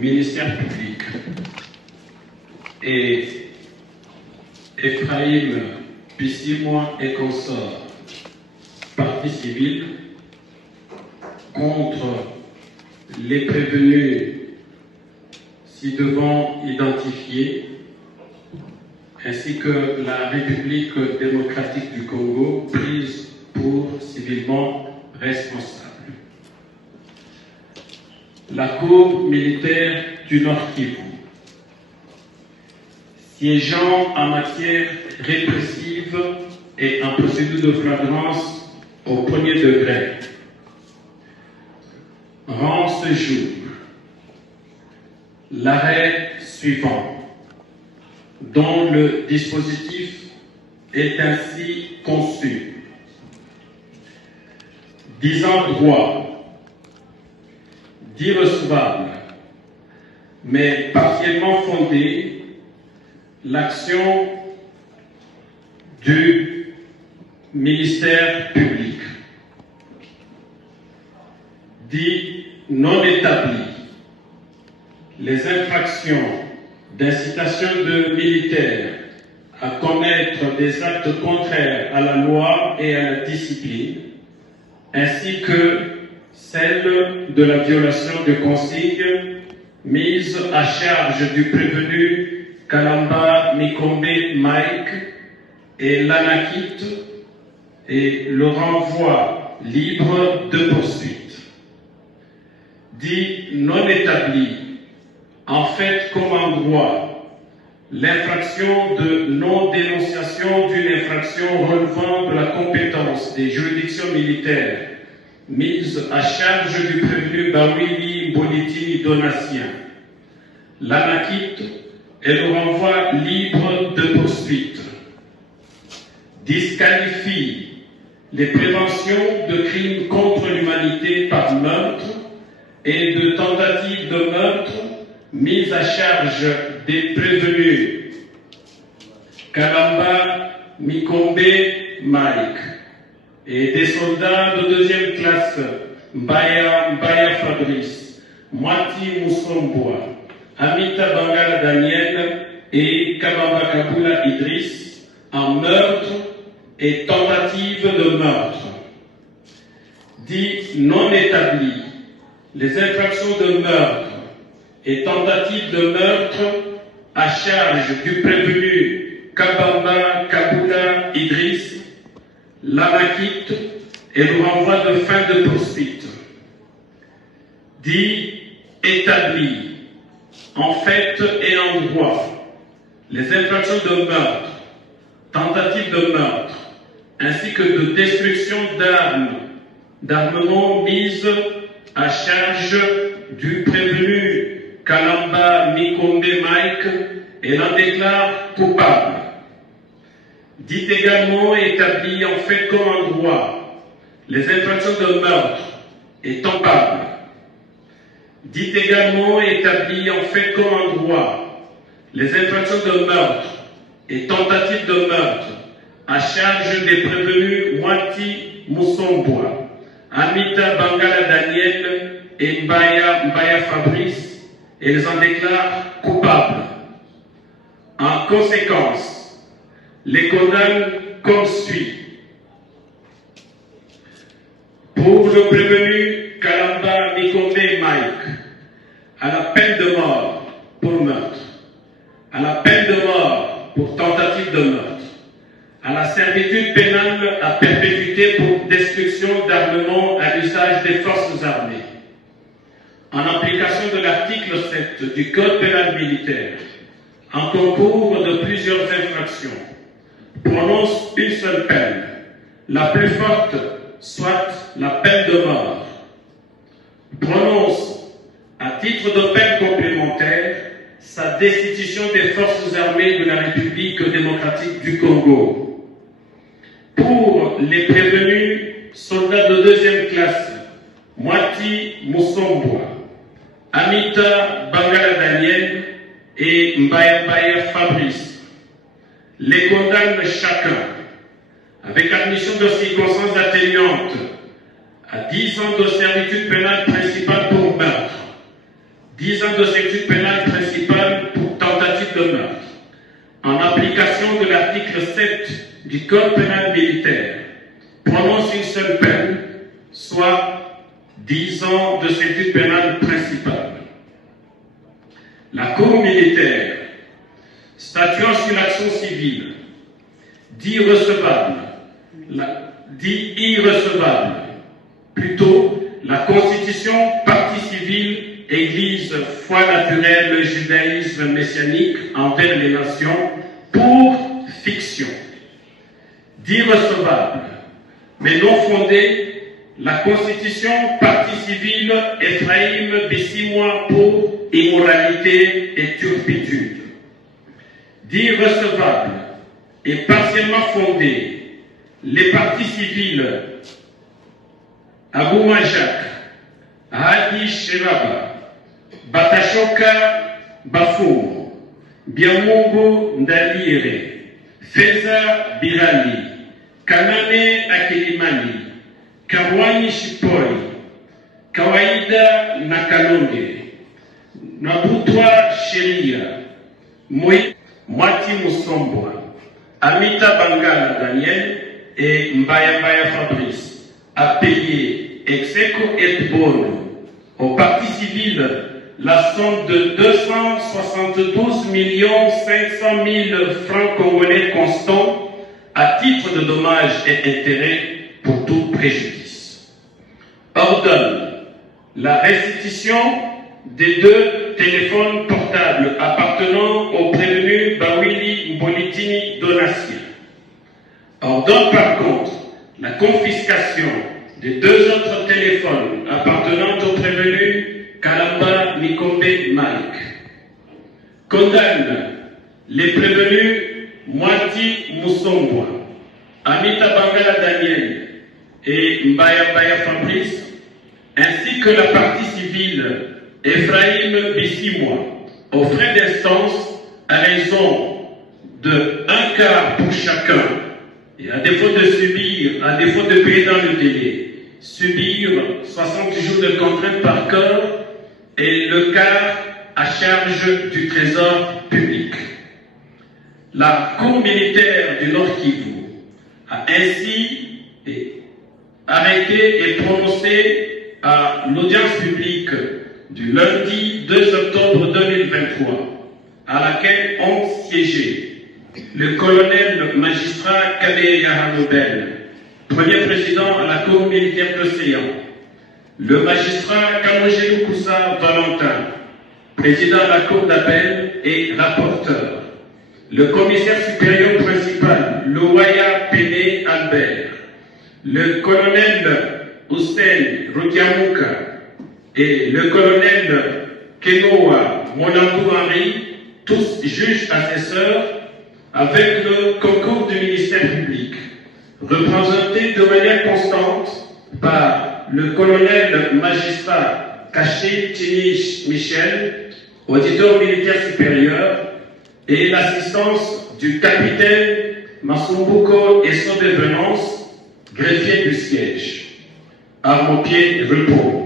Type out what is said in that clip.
ministère public, et Ephraïm Bissimois et consorts, partie civile, contre les prévenus ci-devant identifiés, ainsi que la République démocratique du Congo, prise pour civilement responsable. La Cour militaire du Nord Kivu, siégeant en matière répressive et en procédure de flagrance au premier degré, rend ce jour l'arrêt suivant, dont le dispositif est ainsi conçu. Disant droit, dit recevable, mais partiellement fondé, l'action du ministère public, dit non établi, les infractions d'incitation de militaires à commettre des actes contraires à la loi et à la discipline, ainsi que celle de la violation de consignes mises à charge du prévenu Kalamba Mikombe Mike et l'Anakit, et le renvoi libre de poursuite. Dit non établi, en fait comme en droit, l'infraction de non-dénonciation d'une infraction relevant de la compétence des juridictions militaires mise à charge du prévenu Bawili Boniti Donatien, l'Anakit et le renvoi libre de poursuite, disqualifie les préventions de crimes contre l'humanité par meurtre et de tentatives de meurtre mises à charge des prévenus Kalamba Mikombe Mike et des soldats de deuxième classe Mbaya Fabrice, Mwati Moussomboa, Amita Bangala Daniel et Kabamba Kabula Idriss en meurtre et tentative de meurtre. Dit non établi, les infractions de meurtre et tentative de meurtre à charge du prévenu Kabamba Kabula Idriss, l'Anakit et le renvoi de fin de poursuite. Dit établi, en fait et en droit, les infractions de meurtre, tentative de meurtre, ainsi que de destruction d'armement mises à charge du prévenu Kalamba Mikombe Mike et l'en déclare coupable. Dit également établi en fait comme en droit, les infractions de meurtre et coupable. Dit également établi en fait comme en droit, les infractions de meurtre et tentative de meurtre à charge des prévenus Mwati Moussomboa, Amita Bangala Daniel et Mbaya Fabrice, et les en déclarent coupables. En conséquence, les condamne comme suit. Pour le prévenu Kalamba Mikombe Mike, à la peine de mort pour meurtre, à la peine de mort pour tentative de meurtre, à la servitude pénale à perpétuité pour destruction d'armement à l'usage des forces armées, en application de l'article 7 du Code pénal militaire, en concours de plusieurs infractions, prononce une seule peine, la plus forte, soit la peine de mort. Prononce, à titre de peine complémentaire, sa destitution des forces armées de la République démocratique du Congo. Pour les prévenus soldats de deuxième classe, Mwati Moussomboa, Amita Bangala Daniel et Mbaya Fabrice, les condamne chacun, avec admission de circonstances atténuantes, à 10 ans de servitude pénale principale pour meurtre, 10 10 ans de servitude pénale principale pour tentative de meurtre, en application de l'article 7 du Code pénal militaire, prononce une seule peine, soit 10 ans de servitude pénale principale. La Cour militaire, statuant sur l'action civile, dit irrecevable, plutôt la Constitution, partie civile, Église, foi naturelle, le judaïsme messianique envers les nations, pour fiction. Dit recevable, mais non fondée, la Constitution, partie civile, Ephraïm, Bissimois, pour immoralité et turpitude. Dit recevable et partiellement fondée, les parties civiles, Abou Majak, Hadi Sheraba, Batashoka Bafumo, Biamungu Ndaliere, Feza Birali, Kanane Akilimani, Kawani Shipoi, Kawaida Nakalonge, Nabutwa Sheria, Mwati Musombwa, Amita Bangala Daniel et Mbaya Fabrice a payé Execo et Bono au parti civil la somme de 272 500 000 francs congolais constants à titre de dommages et intérêts pour tout préjudice. Ordonne la restitution des 2 téléphones portables appartenant au prévenu Bawili Mbolitini Donatien. Ordonne par contre la confiscation des 2 autres téléphones appartenant au prévenu Kalamba Mikombe Mike. Condamne les prévenus Mwati Musombwa, Amita Bangala Daniel et Mbaya Fabrice, ainsi que la partie civile Ephraïm Bissimois, aux frais d'instance à raison de 1/4 pour chacun, et à défaut de payer dans le délai, subir 60 jours de contrainte par corps et le quart à charge du trésor public. La Cour militaire du Nord Kivu a ainsi arrêté et prononcé à l'audience publique du lundi 2 octobre 2023, à laquelle ont siégé le colonel magistrat Kabe Yahanobel, premier président à la Cour militaire d'Océan, le magistrat Kamogé Koussa Valentin, président à la Cour d'appel et rapporteur, le commissaire supérieur principal, Louaya Péné Albert, le colonel Hussein Rukiamouka et le colonel Kenoa Monambou Henri, tous juges assesseurs, avec le concours du ministère public, représentés de manière constante par le colonel magistrat Kaché Tinish Michel, auditeur militaire supérieur, et l'assistance du capitaine Masumbuko et son devenance, greffier du siège. À mon pied, repos.